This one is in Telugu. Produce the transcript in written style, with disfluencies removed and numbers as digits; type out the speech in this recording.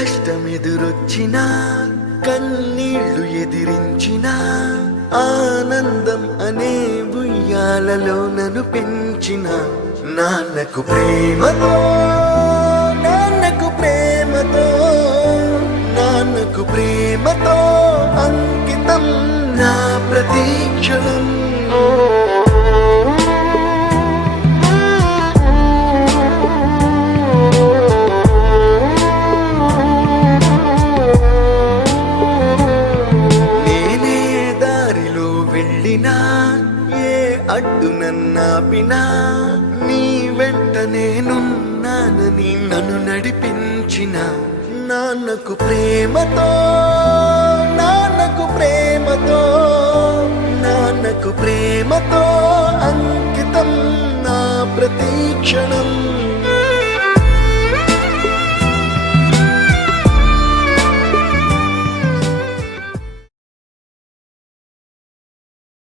కష్టమెదురొచ్చినా కన్నీళ్లు ఎదిరించినా ఆనందం అనే ఉయ్యాలలో నన్ను పెంచిన నాన్నకు ప్రేమతో నాన్నకు ప్రేమతో నాన్నకు ప్రేమతో అంకితం నా ప్రతీక్షణం. ఏ అడ్డు నన్నాపినా నీ వెంట నేనున్నానని నన్ను నడిపించిన నాన్నకు ప్రేమతో నాన్నకు ప్రేమతో నాన్నకు ప్రేమతో అంకితం నా ప్రతీక్షణం.